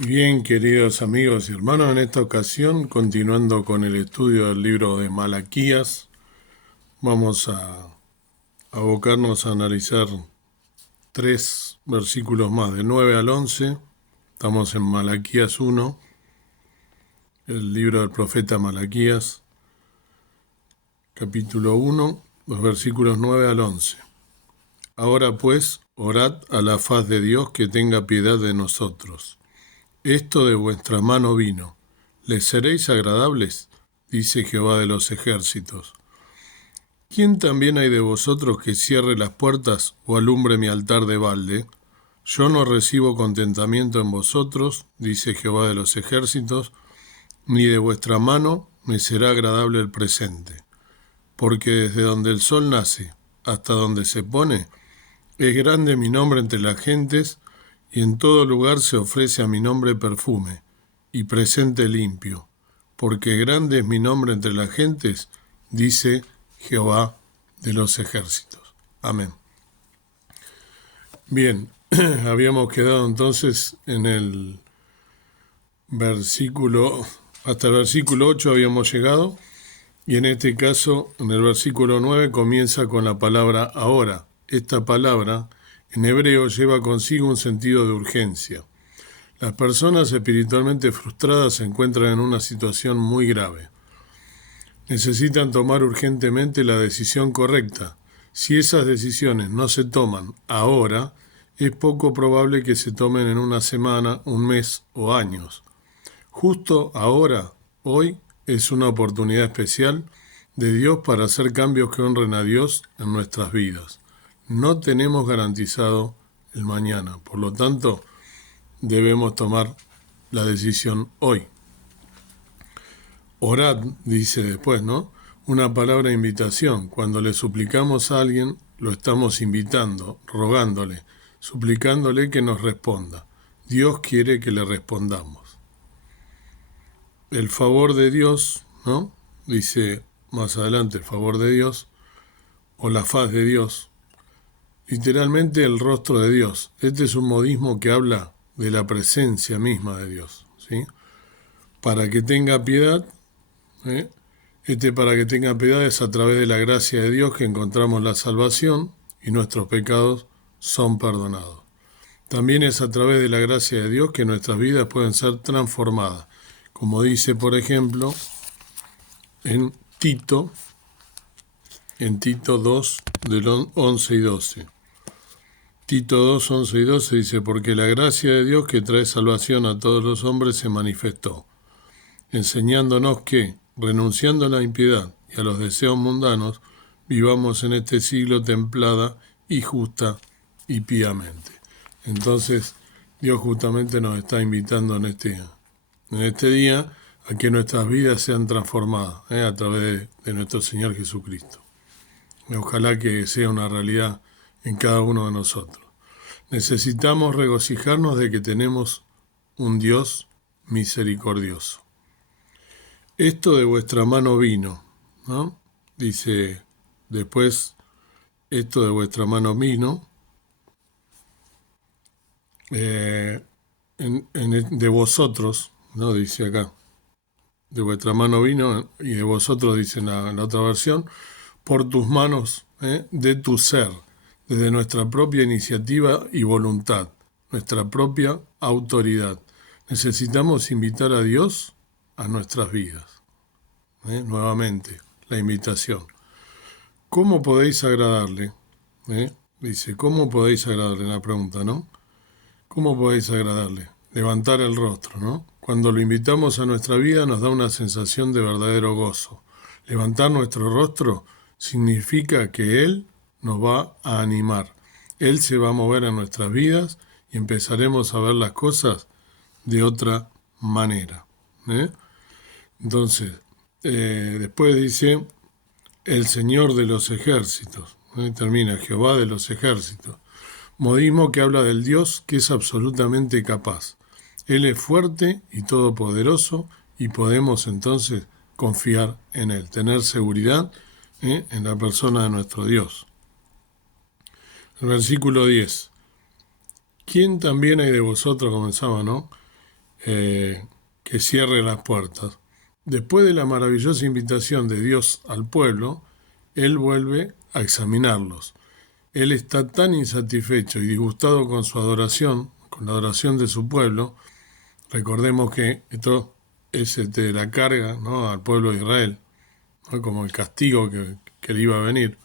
Bien, queridos amigos y hermanos, en esta ocasión, continuando con el estudio del libro de Malaquías, vamos a abocarnos a analizar 3 versículos más, del 9 al 11. Estamos en Malaquías 1, el libro del profeta Malaquías, capítulo 1, los versículos 9 al 11. Ahora pues, orad a la faz de Dios que tenga piedad de nosotros. Esto de vuestra mano vino. ¿Les seréis agradables? Dice Jehová de los ejércitos. ¿Quién también hay de vosotros que cierre las puertas o alumbre mi altar de balde? Yo no recibo contentamiento en vosotros, dice Jehová de los ejércitos, ni de vuestra mano me será agradable el presente. Porque desde donde el sol nace hasta donde se pone, es grande mi nombre entre las gentes, y en todo lugar se ofrece a mi nombre perfume, y presente limpio. Porque grande es mi nombre entre las gentes, dice Jehová de los ejércitos. Amén. Bien, habíamos quedado entonces en el versículo, hasta el versículo 8 habíamos llegado, y en este caso, en el versículo 9, comienza con la palabra ahora. Esta palabra en hebreo lleva consigo un sentido de urgencia. Las personas espiritualmente frustradas se encuentran en una situación muy grave. Necesitan tomar urgentemente la decisión correcta. Si esas decisiones no se toman ahora, es poco probable que se tomen en una semana, un mes o años. Justo ahora, hoy, es una oportunidad especial de Dios para hacer cambios que honren a Dios en nuestras vidas. No tenemos garantizado el mañana, por lo tanto, debemos tomar la decisión hoy. Orad, dice después, ¿no? Una palabra de invitación. Cuando le suplicamos a alguien, lo estamos invitando, rogándole, suplicándole que nos responda. Dios quiere que le respondamos. El favor de Dios, ¿no? Dice más adelante el favor de Dios, o la faz de Dios, literalmente el rostro de Dios. Este es un modismo que habla de la presencia misma de Dios, ¿sí? Para que tenga piedad, para que tenga piedad es a través de la gracia de Dios que encontramos la salvación y nuestros pecados son perdonados. También es a través de la gracia de Dios que nuestras vidas pueden ser transformadas, como dice, por ejemplo, en Tito 2, del 11 y 12. Tito 2, 11 y 12 dice, porque la gracia de Dios que trae salvación a todos los hombres se manifestó, enseñándonos que, renunciando a la impiedad y a los deseos mundanos, vivamos en este siglo templada y justa y piamente. Entonces, Dios justamente nos está invitando en este día a que nuestras vidas sean transformadas a través de nuestro Señor Jesucristo. Ojalá que sea una realidad en cada uno de nosotros. Necesitamos regocijarnos de que tenemos un Dios misericordioso. Esto de vuestra mano vino, ¿no? Dice después, esto de vuestra mano vino, de vosotros, ¿no? Dice acá, de vuestra mano vino, y de vosotros, dice en la otra versión, por tus manos, de tu ser, desde nuestra propia iniciativa y voluntad, nuestra propia autoridad. Necesitamos invitar a Dios a nuestras vidas. Nuevamente, la invitación. ¿Cómo podéis agradarle? Dice, ¿cómo podéis agradarle? La pregunta, ¿no? ¿Cómo podéis agradarle? Levantar el rostro, ¿no? Cuando lo invitamos a nuestra vida nos da una sensación de verdadero gozo. Levantar nuestro rostro significa que Él nos va a animar. Él se va a mover en nuestras vidas y empezaremos a ver las cosas de otra manera. Entonces, después dice, el Señor de los ejércitos. Termina, Jehová de los ejércitos. Modismo que habla del Dios que es absolutamente capaz. Él es fuerte y todopoderoso y podemos entonces confiar en Él, tener seguridad en la persona de nuestro Dios. El versículo 10. ¿Quién también hay de vosotros, comenzaba, ¿no? que cierre las puertas. Después de la maravillosa invitación de Dios al pueblo, Él vuelve a examinarlos. Él está tan insatisfecho y disgustado con su adoración, con la adoración de su pueblo. Recordemos que esto es la carga, ¿no?, al pueblo de Israel, ¿no?, como el castigo que le iba a venir.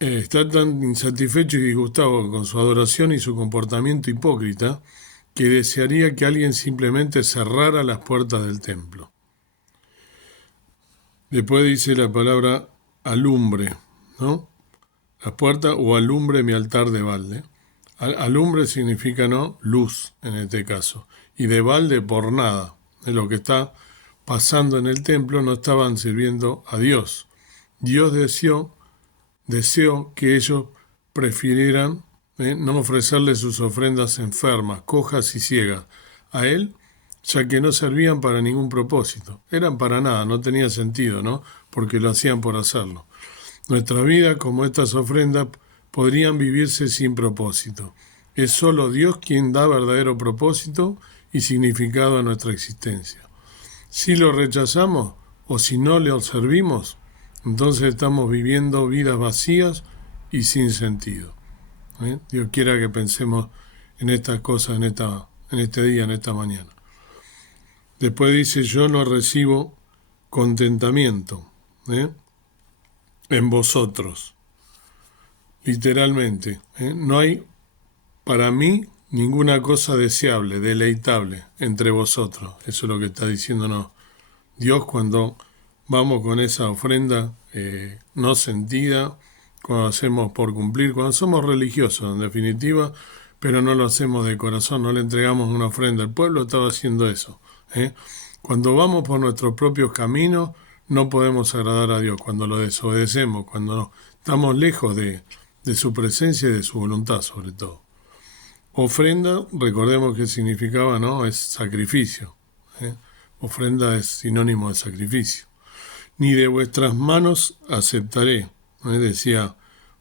Está tan insatisfecho y disgustado con su adoración y su comportamiento hipócrita que desearía que alguien simplemente cerrara las puertas del templo. Después dice la palabra alumbre, ¿no? Las puertas, o alumbre mi altar de balde. Alumbre significa, ¿no?, luz en este caso. Y de balde por nada. De lo que está pasando en el templo no estaban sirviendo a Dios. Dios deseó que ellos prefirieran no ofrecerle sus ofrendas enfermas, cojas y ciegas a Él, ya que no servían para ningún propósito. Eran para nada, no tenía sentido, ¿no?, porque lo hacían por hacerlo. Nuestra vida, como estas ofrendas, podrían vivirse sin propósito. Es solo Dios quien da verdadero propósito y significado a nuestra existencia. Si lo rechazamos o si no le servimos, entonces estamos viviendo vidas vacías y sin sentido. Dios quiera que pensemos en estas cosas en este día, en esta mañana. Después dice, yo no recibo contentamiento en vosotros. Literalmente, no hay para mí ninguna cosa deseable, deleitable entre vosotros. Eso es lo que está diciéndonos Dios cuando vamos con esa ofrenda no sentida, cuando hacemos por cumplir, cuando somos religiosos en definitiva, pero no lo hacemos de corazón, no le entregamos una ofrenda. El pueblo estaba haciendo eso. Cuando vamos por nuestros propios caminos, no podemos agradar a Dios. Cuando lo desobedecemos, cuando estamos lejos de su presencia y de su voluntad sobre todo. Ofrenda, recordemos que significaba, ¿no?, es sacrificio. Ofrenda es sinónimo de sacrificio. Ni de vuestras manos aceptaré, decía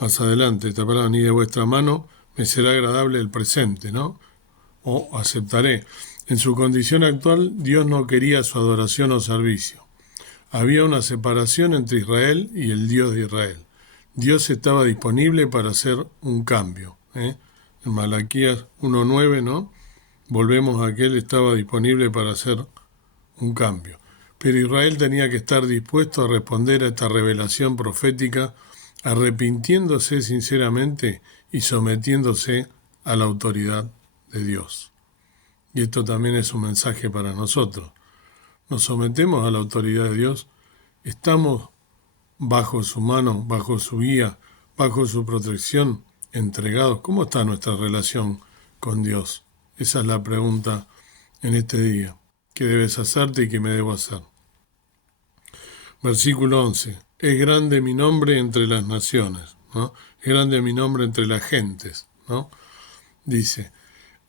más adelante esta palabra, ni de vuestra mano me será agradable el presente, ¿no?, o aceptaré. En su condición actual, Dios no quería su adoración o servicio. Había una separación entre Israel y el Dios de Israel. Dios estaba disponible para hacer un cambio. En Malaquías 1:9, ¿no?, volvemos a que Él estaba disponible para hacer un cambio. Pero Israel tenía que estar dispuesto a responder a esta revelación profética, arrepintiéndose sinceramente y sometiéndose a la autoridad de Dios. Y esto también es un mensaje para nosotros. Nos sometemos a la autoridad de Dios, estamos bajo su mano, bajo su guía, bajo su protección, entregados. ¿Cómo está nuestra relación con Dios? Esa es la pregunta en este día. ¿Qué debes hacerte y qué me debo hacer? Versículo 11. Es grande mi nombre entre las naciones, ¿no? Es grande mi nombre entre las gentes, ¿no? Dice,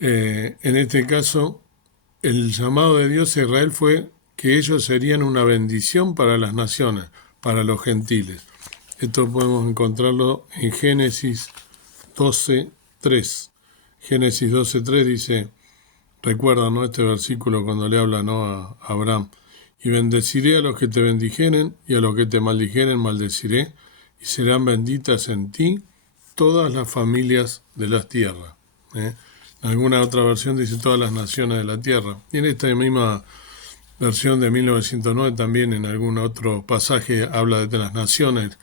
en este caso, el llamado de Dios a Israel fue que ellos serían una bendición para las naciones, para los gentiles. Esto podemos encontrarlo en Génesis 12:3. Génesis 12:3 dice, recuerda, ¿no?, este versículo cuando le habla, ¿no?, a Abraham. Y bendeciré a los que te bendijeren, y a los que te maldijeren maldeciré, y serán benditas en ti todas las familias de las tierras. En alguna otra versión dice todas las naciones de la tierra. Y en esta misma versión de 1909 también en algún otro pasaje habla de las naciones,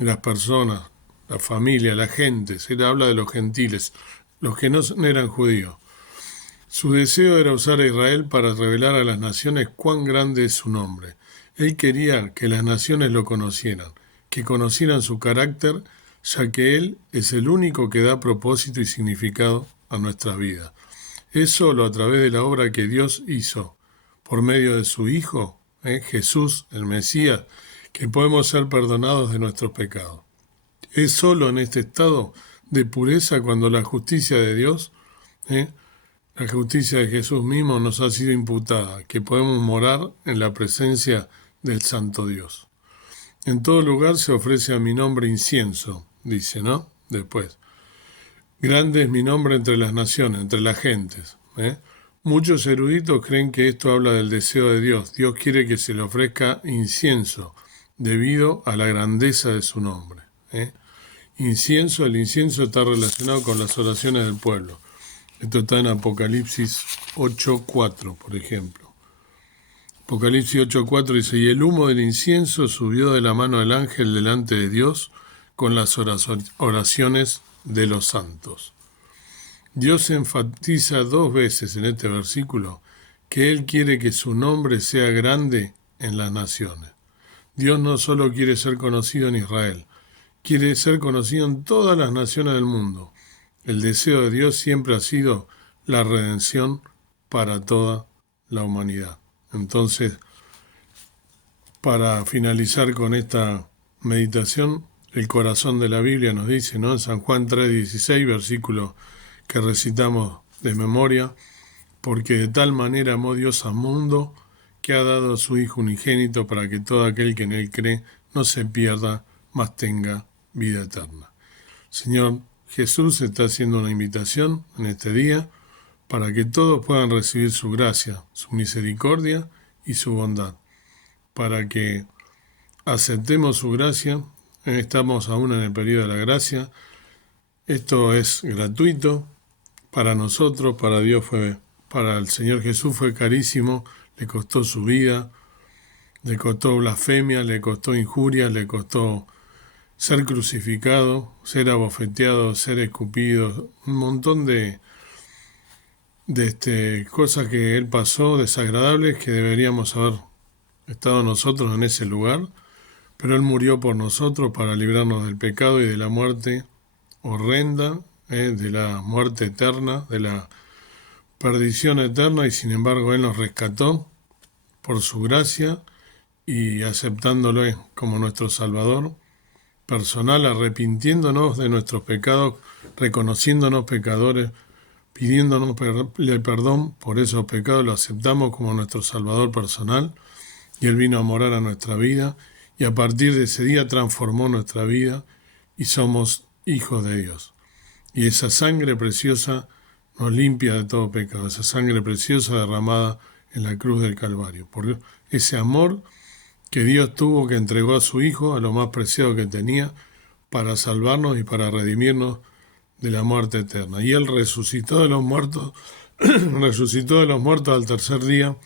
de las personas, la familia, la gente. Se le habla de los gentiles, los que no eran judíos. Su deseo era usar a Israel para revelar a las naciones cuán grande es su nombre. Él quería que las naciones lo conocieran, que conocieran su carácter, ya que Él es el único que da propósito y significado a nuestras vidas. Es solo a través de la obra que Dios hizo, por medio de su Hijo, Jesús, el Mesías, que podemos ser perdonados de nuestros pecados. Es solo en este estado de pureza cuando la justicia de Dios, la justicia de Jesús mismo nos ha sido imputada, que podemos morar en la presencia del Santo Dios. En todo lugar se ofrece a mi nombre incienso, dice, ¿no? Después, grande es mi nombre entre las naciones, entre las gentes. Muchos eruditos creen que esto habla del deseo de Dios. Dios quiere que se le ofrezca incienso debido a la grandeza de su nombre. Incienso, el incienso está relacionado con las oraciones del pueblo. Esto está en Apocalipsis 8:4, por ejemplo. Apocalipsis 8:4 dice, y el humo del incienso subió de la mano del ángel delante de Dios con las oraciones de los santos. Dios enfatiza 2 veces en este versículo que Él quiere que su nombre sea grande en las naciones. Dios no solo quiere ser conocido en Israel, quiere ser conocido en todas las naciones del mundo. El deseo de Dios siempre ha sido la redención para toda la humanidad. Entonces, para finalizar con esta meditación, el corazón de la Biblia nos dice, ¿no? En San Juan 3:16, versículo que recitamos de memoria, porque de tal manera amó Dios al mundo que ha dado a su Hijo unigénito para que todo aquel que en Él cree no se pierda, mas tenga vida eterna. Señor Jesús está haciendo una invitación en este día para que todos puedan recibir su gracia, su misericordia y su bondad, para que aceptemos su gracia. Estamos aún en el periodo de la gracia. Esto es gratuito para nosotros, para Dios para el Señor Jesús fue carísimo, le costó su vida, le costó blasfemia, le costó injuria, le costó ser crucificado, ser abofeteado, ser escupido, un montón de cosas que Él pasó, desagradables, que deberíamos haber estado nosotros en ese lugar, pero Él murió por nosotros para librarnos del pecado y de la muerte horrenda, de la muerte eterna, de la perdición eterna, y sin embargo Él nos rescató por su gracia y aceptándolo como nuestro Salvador personal, arrepintiéndonos de nuestros pecados, reconociéndonos pecadores, pidiéndonos perdón por esos pecados, lo aceptamos como nuestro Salvador personal y Él vino a morar a nuestra vida y a partir de ese día transformó nuestra vida y somos hijos de Dios. Y esa sangre preciosa nos limpia de todo pecado, esa sangre preciosa derramada en la cruz del Calvario, por ese amor que Dios tuvo, que entregó a su Hijo, a lo más preciado que tenía, para salvarnos y para redimirnos de la muerte eterna. Y Él resucitó de los muertos, resucitó de los muertos al tercer día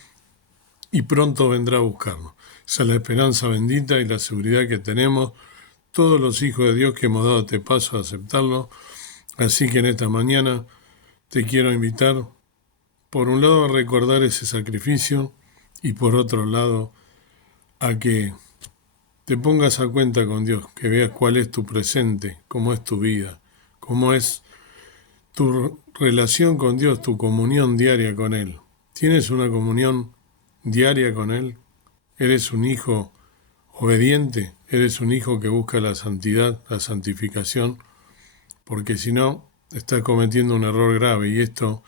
y pronto vendrá a buscarnos. Esa es la esperanza bendita y la seguridad que tenemos todos los hijos de Dios que hemos dado este paso a aceptarlo. Así que en esta mañana te quiero invitar, por un lado, a recordar ese sacrificio y por otro lado, a que te pongas a cuenta con Dios, que veas cuál es tu presente, cómo es tu vida, cómo es tu relación con Dios, tu comunión diaria con Él. ¿Tienes una comunión diaria con Él? ¿Eres un hijo obediente? ¿Eres un hijo que busca la santidad, la santificación? Porque si no, estás cometiendo un error grave y esto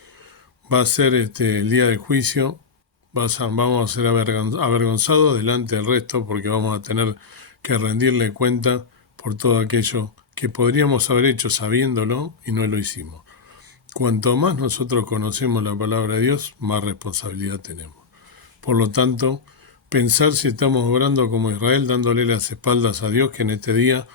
va a ser el día del juicio. Vamos a ser avergonzados delante del resto porque vamos a tener que rendirle cuenta por todo aquello que podríamos haber hecho sabiéndolo y no lo hicimos. Cuanto más nosotros conocemos la palabra de Dios, más responsabilidad tenemos. Por lo tanto, pensar si estamos obrando como Israel, dándole las espaldas a Dios, que en este día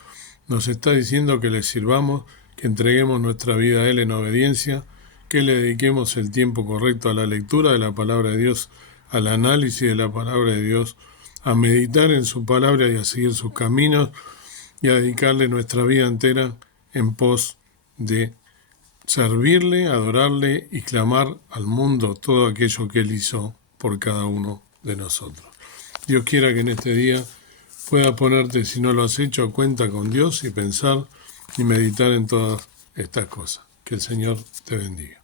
nos está diciendo que le sirvamos, que entreguemos nuestra vida a Él en obediencia, que le dediquemos el tiempo correcto a la lectura de la palabra de Dios, al análisis de la palabra de Dios, a meditar en su palabra y a seguir sus caminos y a dedicarle nuestra vida entera en pos de servirle, adorarle y clamar al mundo todo aquello que Él hizo por cada uno de nosotros. Dios quiera que en este día pueda ponerte, si no lo has hecho, a cuenta con Dios y pensar y meditar en todas estas cosas. Que el Señor te bendiga.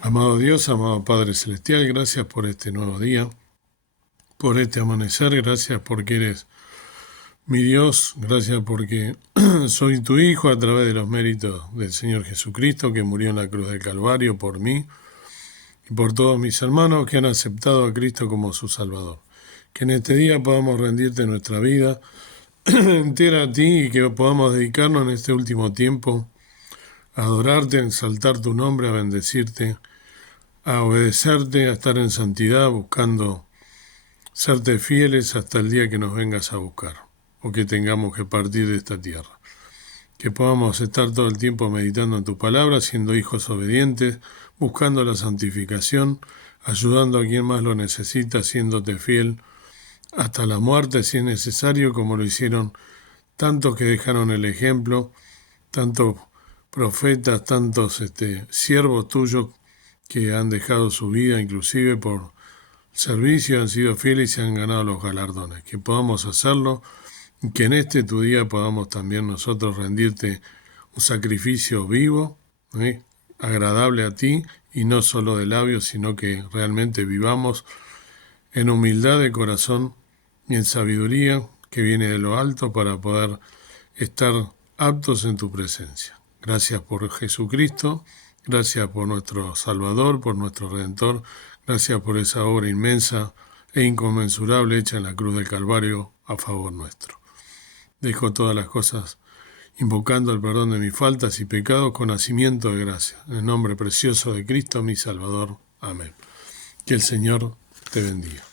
Amado Dios, amado Padre Celestial, gracias por este nuevo día, por este amanecer, gracias porque eres mi Dios, gracias porque soy tu Hijo a través de los méritos del Señor Jesucristo que murió en la cruz del Calvario por mí y por todos mis hermanos que han aceptado a Cristo como su Salvador. Que en este día podamos rendirte nuestra vida entera a ti y que podamos dedicarnos en este último tiempo a adorarte, a exaltar tu nombre, a bendecirte, a obedecerte, a estar en santidad, buscando serte fieles hasta el día que nos vengas a buscar o que tengamos que partir de esta tierra. Que podamos estar todo el tiempo meditando en tu palabra, siendo hijos obedientes, buscando la santificación, ayudando a quien más lo necesita, siéndote fiel hasta la muerte si es necesario, como lo hicieron tantos que dejaron el ejemplo, tantos profetas, tantos siervos tuyos que han dejado su vida inclusive por servicio, han sido fieles y se han ganado los galardones. Que podamos hacerlo y que en este tu día podamos también nosotros rendirte un sacrificio vivo, agradable a ti, y no solo de labios, sino que realmente vivamos en humildad de corazón y en sabiduría que viene de lo alto para poder estar aptos en tu presencia. Gracias por Jesucristo, gracias por nuestro Salvador, por nuestro Redentor, gracias por esa obra inmensa e inconmensurable hecha en la cruz del Calvario a favor nuestro. Dejo todas las cosas invocando el perdón de mis faltas y pecados con nacimiento de gracia. En el nombre precioso de Cristo, mi Salvador. Amén. Que el Señor te bendiga.